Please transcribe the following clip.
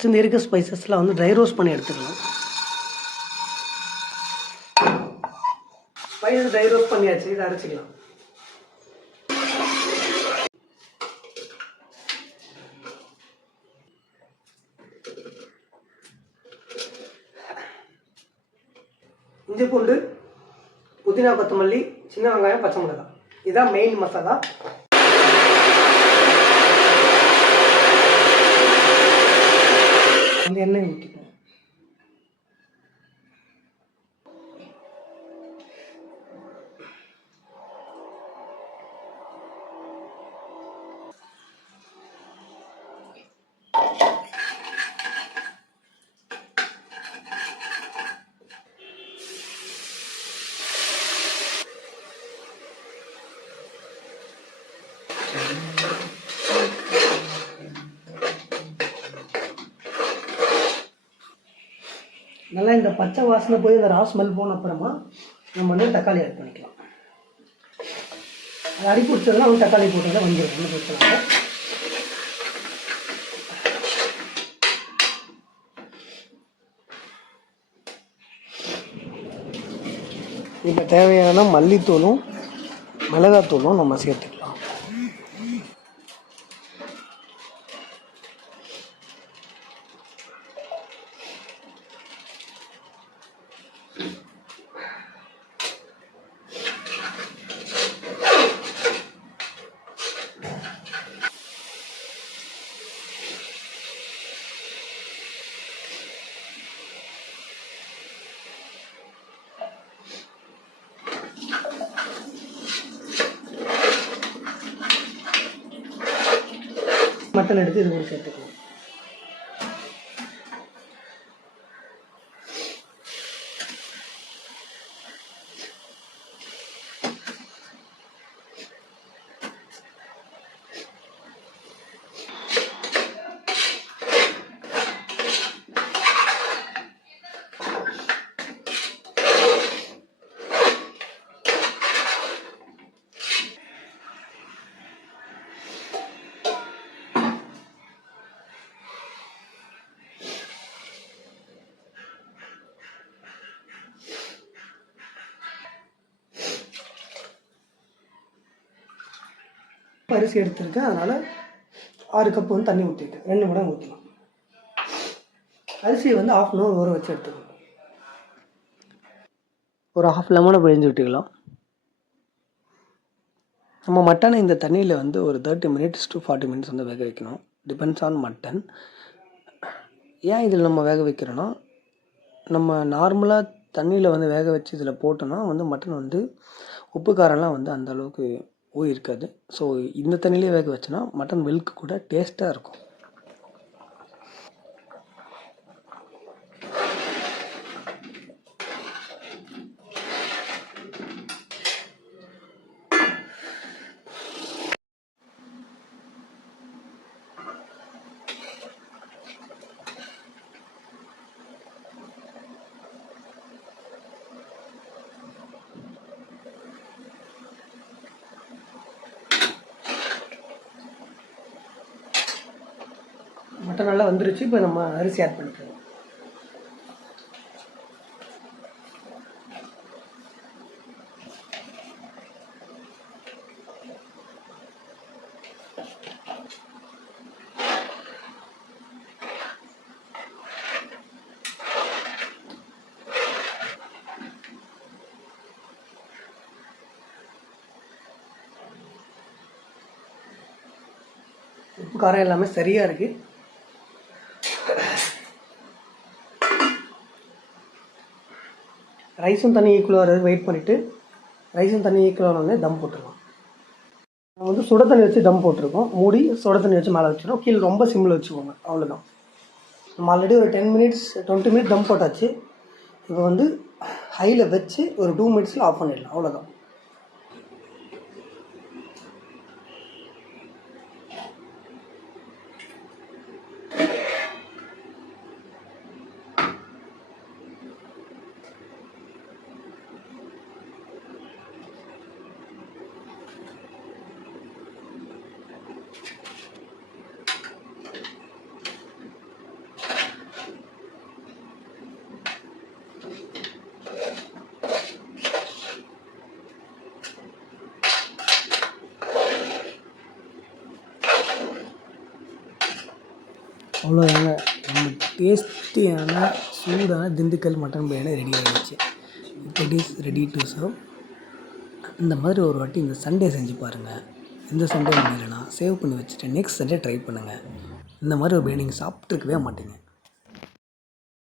இந்த இருக்க ஸ்பைசஸ்லாம் வந்து ட்ரை ரோஸ்ட் பண்ணி எடுத்துக்கலாம். ஸ்பைசஸ் ட்ரை ரோஸ்ட் பண்ணியாச்சு, இதை அரைச்சிக்கலாம். இஞ்சி பூண்டு, புதினா, கொத்தமல்லி, சின்ன வெங்காயம், பச்சை மிளகாய், இதுதான் மெயின் மசாலா. அந்த எண்ணெய் ஊற்றிக்கணும். நல்லா இந்த பச்சை வாசனை போய் இந்த ரா ஸ்மெல் போன அப்புறமா நம்ம வந்து தக்காளி ஆட் பண்ணிக்கலாம். அது அடி பிடிச்சதுலாம் வந்து தக்காளி போட்டால் வந்துடும், ஒன்றும் பிரச்சனை இல்லை. இப்போ தேவையான மல்லித்தூளும் மிளகாத்தூளும் நம்ம சேர்த்துக்கலாம். மட்டன் எடுத்து இது கூட சேர்த்துக்கலாம். அரிசி எடுத்துருக்கேன், அதனால் 6 கப்பு வந்து தண்ணி ஊற்றிருக்கேன். 2 மடங்கு ஊற்றலாம். அரிசியை வந்து 1/2 அன் ஹவர் ஊற வச்சு எடுத்துக்கலாம். ஒரு 1/2 லெமனை பிழிஞ்சு விட்டுக்கலாம். நம்ம மட்டனை இந்த தண்ணியில் வந்து ஒரு 30 மினிட்ஸ் to 40 மினிட்ஸ் வந்து வேக வைக்கணும். Depends on mutton. ஏன் இதில் நம்ம வேக வைக்கிறோன்னா, நம்ம நார்மலாக தண்ணியில் வந்து வேக வச்சு இதில் போட்டோன்னா வந்து மட்டன் வந்து உப்பு காரம்லாம் வந்து அந்த அளவுக்கு இருக்காது. ஸோ இந்த தண்ணியிலே வேக வச்சோன்னா மட்டன் மில்க் கூட டேஸ்ட்டாக இருக்கும். மட்டன் நல்லா வந்துருச்சு. இப்போ நம்ம அரிசி ஆட் பண்ணிக்கலாம். உப்பு காரம் எல்லாமே சரியாக இருக்குது. ரைஸும் தண்ணி ஈக்குவலாக வர்றது வெயிட் பண்ணிவிட்டு ரைஸும் தண்ணி ஈக்குவலாக வந்து தம் போட்டுருவோம். நம்ம வந்து சுட தண்ணி வச்சு தம் போட்டிருக்கோம். மூடி சுட தண்ணி வச்சு மேலே வச்சிடும். கீழே ரொம்ப சிம்மில் வச்சுக்கோங்க, அவ்வளோதான். நம்ம ஆல்ரெடி ஒரு 10 மினிட்ஸ் 20 மினிட்ஸ் தம் போட்டாச்சு. இப்போ வந்து ஹையில் வச்சு ஒரு 2 மினிட்ஸில் ஆஃப் பண்ணிடலாம், அவ்வளோதான். அவ்வளோதாங்க. நம்ம டேஸ்டியான சூடான திண்டுக்கல் மட்டன் பிரியாணி ரெடி ஆகிடுச்சு. It is ready to serve. இந்த மாதிரி ஒரு வாட்டி இந்த சண்டே செஞ்சு பாருங்கள். இந்த சண்டே முடியலைன்னா சேவ் பண்ணி வச்சுட்டு நெக்ஸ்ட் சண்டே ட்ரை பண்ணுங்கள். இந்த மாதிரி ஒரு பிரியாணி நீங்கள் சாப்பிட்ருக்கவே மாட்டீங்க.